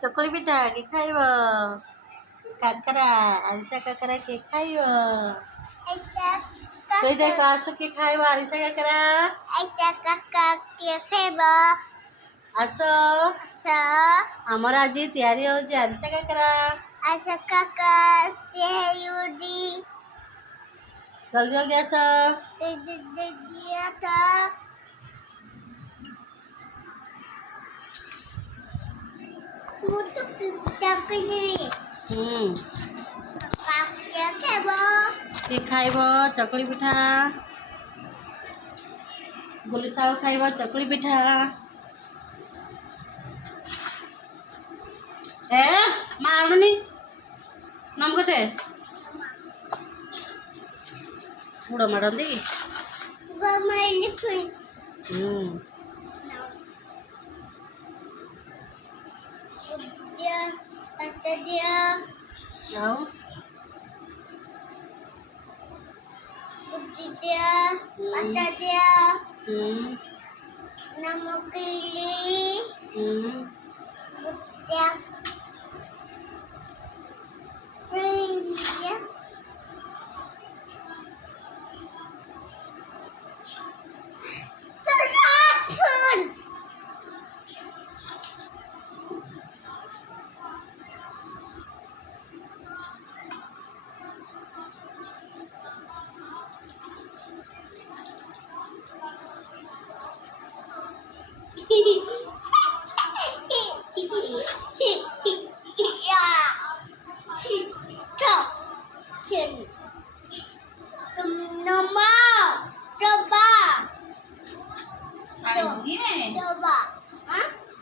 चकुली पिठा के खाइब काकरा आरिसा काकरा के खाइब कई देख आसु के खाइब आरिसा काकरा आस हमर आज तैयारी हो आरिसा काकरा जल्दी जल्दी आस के खाइब चकुली पिठा गोलू साहु खाइब चकुली पिठा ए मारनी नम गटे बुढ़ मारती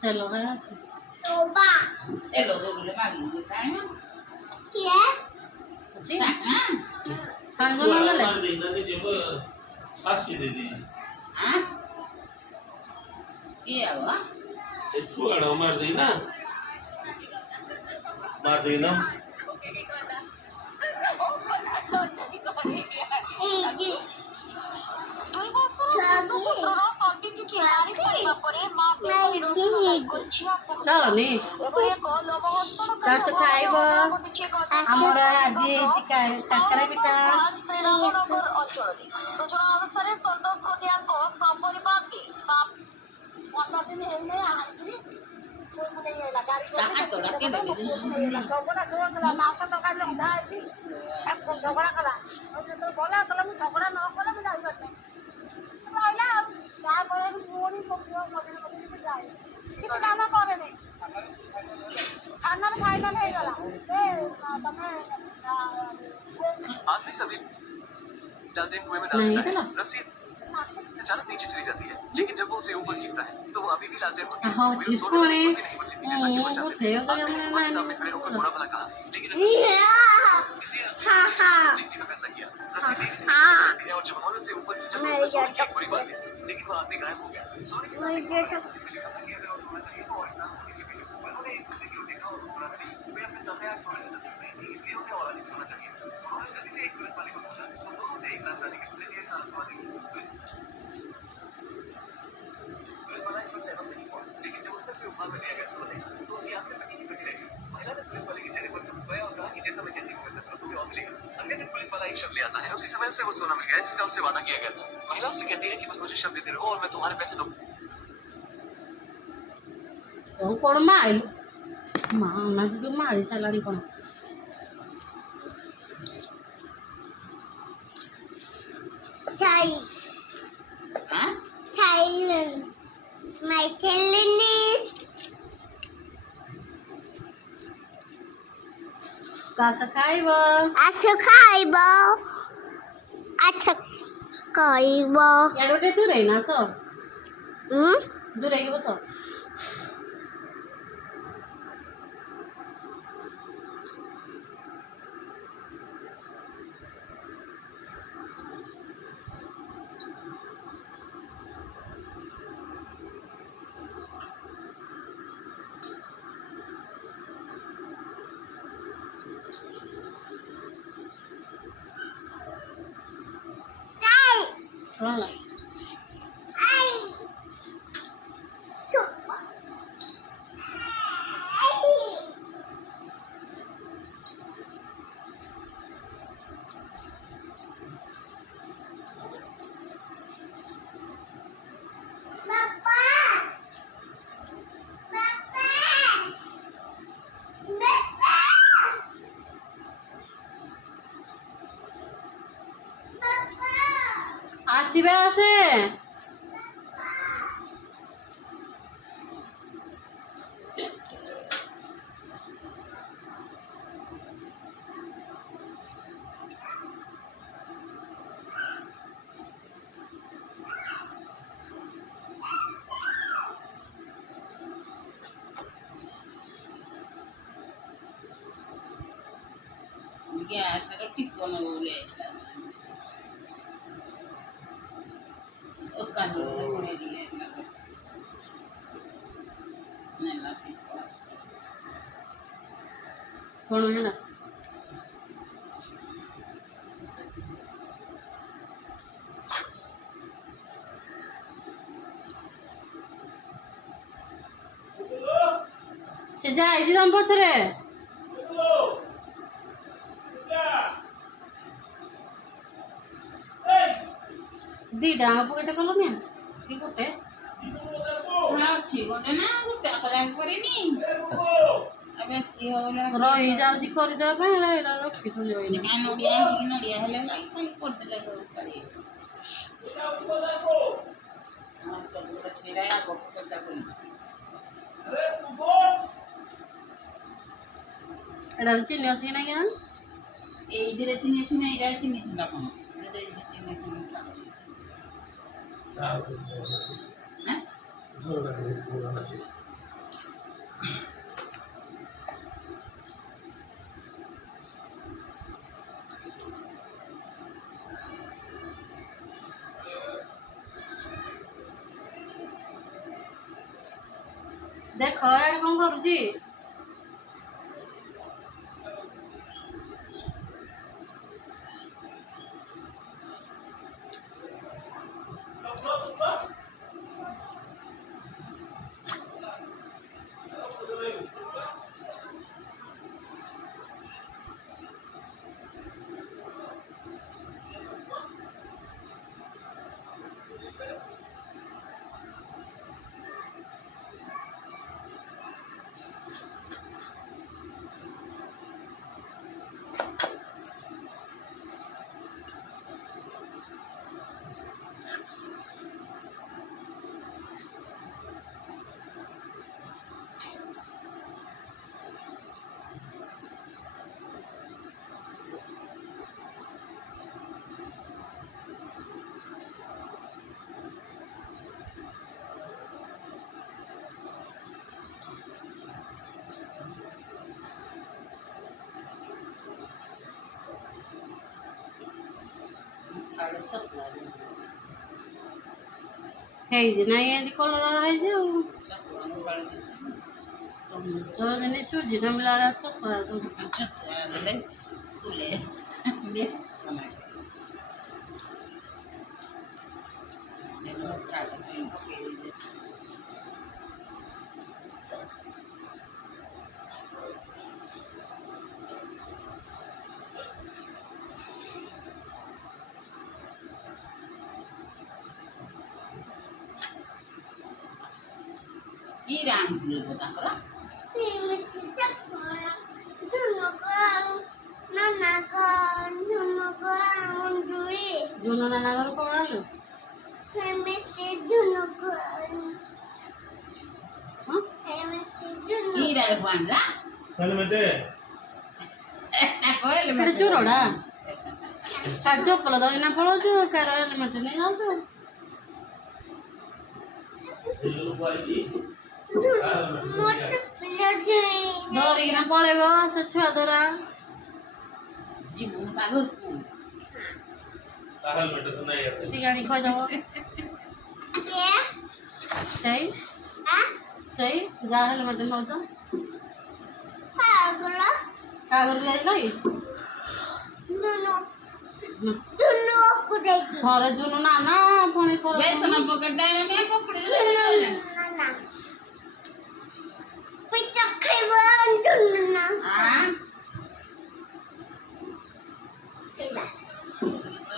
हेलो है हेलो दे बोले मांगी टाइम क्या अच्छी छान को मांगले मार देना नहीं देखो साक्षी दे दी हां क्या हुआ इसको अड़ा मार देना चलो नी कास खाइब हमर आज काकरा पिठा आखिरी सभी डालते हुए में डालता है रस्सी अचानक नीचे चली जाती है लेकिन जब वो उसे ऊपर खींचता है तो वो अभी भी लाते हुए सामने खड़े होकर थोड़ा भला कहा लेकिन फैसला किया और जब उन्होंने उसे ऊपर खींचा तो सोने की एक बुरी बात थी लेकिन वो आदमी गायब हो गया सोने के सामने जिसमें लिखा था कि अगर वो सोना चाहिए तो और इंसान को नीचे भी उन्होंने एक दूसरे की ओर देखा और बोला नहीं वे अपने सामने आज सोने नहीं इसलिए उन्हें और अधिक सोना चाहिए उन्होंने जल्दी से एक पुलिस वाले को पूछा तो दोनों से एक लाख लाने के लिए ये सारा सोना देंगे पुलिस वाला इस पर सहमत नहीं हुआ लेकिन जब उसने उपहार में दिया गया सोना देखा तो उसकी आंखें फटी की फटी रही महिला ने पुलिस वाले के चेहरे पर थूका और कहा कि जैसा मैं कहती हूँ वैसा करो तुम्हें और मिलेगा अगले दिन पुलिस वाला एक शव ले आता है उसी समय उसे वो सोना मिल गया जिसका उससे वादा किया गया था महिला उससे कहती है कि बस मुझे शव देते रहो और मैं तुम्हारे पैसे दूंगा कौन माइल माँ जो मारी सालानी कौन कास खाइब यार ओटे दूर है ना सो दूर है बस आसबे आसे गैस टिक्को बोले कौन है ना से जाए तम पचरे दीटा पकेट कलनी गोटे गोटे ना गोटे रही जाऊँगी करदेवाई रखी नड़िया नड़िया हेल्ले करदे एटा चिनी अच्छी ना क्या ये चिनी अच्छी ना ये चिनी थी कौन देख यार कौन करुची नहीं कलर है सूजी न मिला जुनो नाना घर कौन आलू चोरोड़ा चप्पल धरना पड़ो कार हेलमेट नहीं जाऊ धरिकिना पलैब से छुआ द्वारा सिगाणी खोजब सही जा हेलमेट नौच कागर थरे जुनु नाना पुणी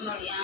नड़िया